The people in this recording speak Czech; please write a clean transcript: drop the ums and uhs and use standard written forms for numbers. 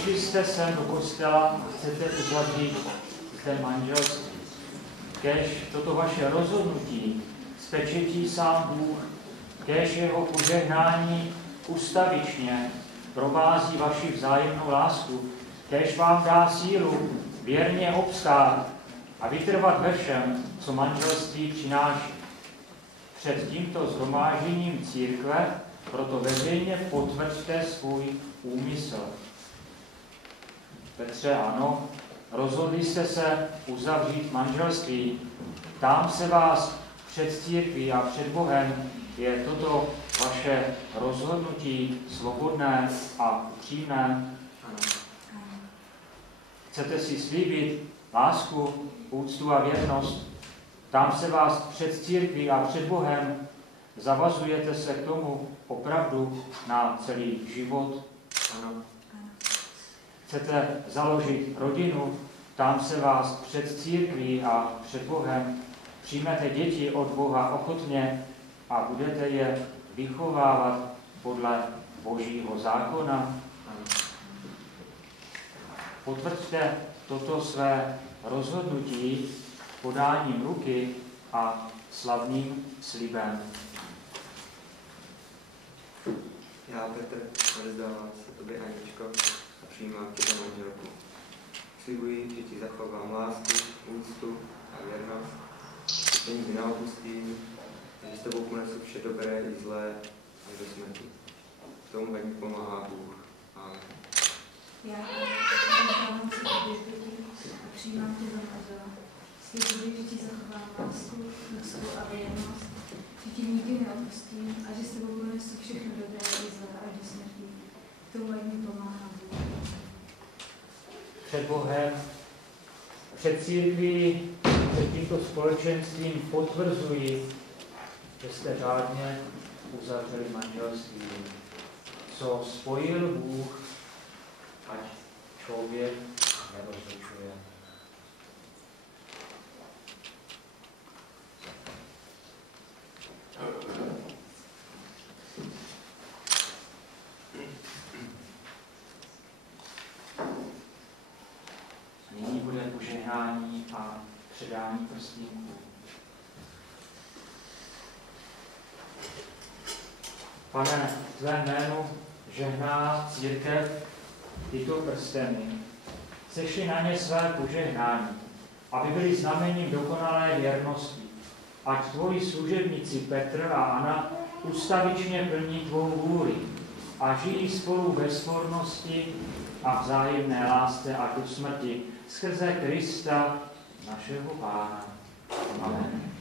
Přišli jste sem do kostela a chcete uzavřít zde manželství. Kéž toto vaše rozhodnutí spečetí sám Bůh, kéž jeho požehnání ustavičně provází vaši vzájemnou lásku, kéž vám dá sílu věrně obstát a vytrvat ve všem, co manželství přináší. Před tímto shromážděním církve proto veřejně potvrďte svůj úmysl. Petře, ano, rozhodli jste se uzavřít manželství. Ptám se vás před církví a před Bohem, je toto vaše rozhodnutí svobodné a upřímné? Chcete si slíbit lásku, úctu a věrnost? Ptám se vás před církví a před Bohem, zavazujete se k tomu opravdu na celý život? Ano. Chcete založit rodinu? Ptám se vás před církví a před Bohem, přijmete děti od Boha ochotně a budete je vychovávat podle Božího zákona? Potvrďte toto své rozhodnutí podáním ruky a slavným slibem. Já, Petr, odevzdávám se tobě, Aničko, a přijímám tě za manželku. Slibuji, že ti zachovám lásku, úctu a věrnost, že tě nikdy neopustím, že s tebou ponesu vše dobré i zlé až do smrti. K tomu ať mi pomáhá Bůh. Amen. Já odevzdávám se tobě, Petr, a přijímám tě za manžela. Slibuji, že ti zachovám lásku, úctu a věrnost, že ti nikdy neopustím a že s tebou ponesu všechno dobré i zlé až do smrti. K tomu ať mi pomáhá Bůh. Před Bohem, před církví, před tímto společenstvím potvrzuji, že jste řádně uzavřeli manželství. Co spojil Bůh, ať člověk nerozlišuje. Nyní bude požehnání a předání prstníků. Pane, v tvém jménu žehná církev tyto prsteny. Sešli na ně své požehnání, aby byli znamením dokonalé věrnosti. Ať tvoji služebníci Petr a Anna ustavičně plní tvou vůli a žijí spolu ve svornosti a vzájemné lásce až do smrti skrze Krista, našeho Pána. Amen.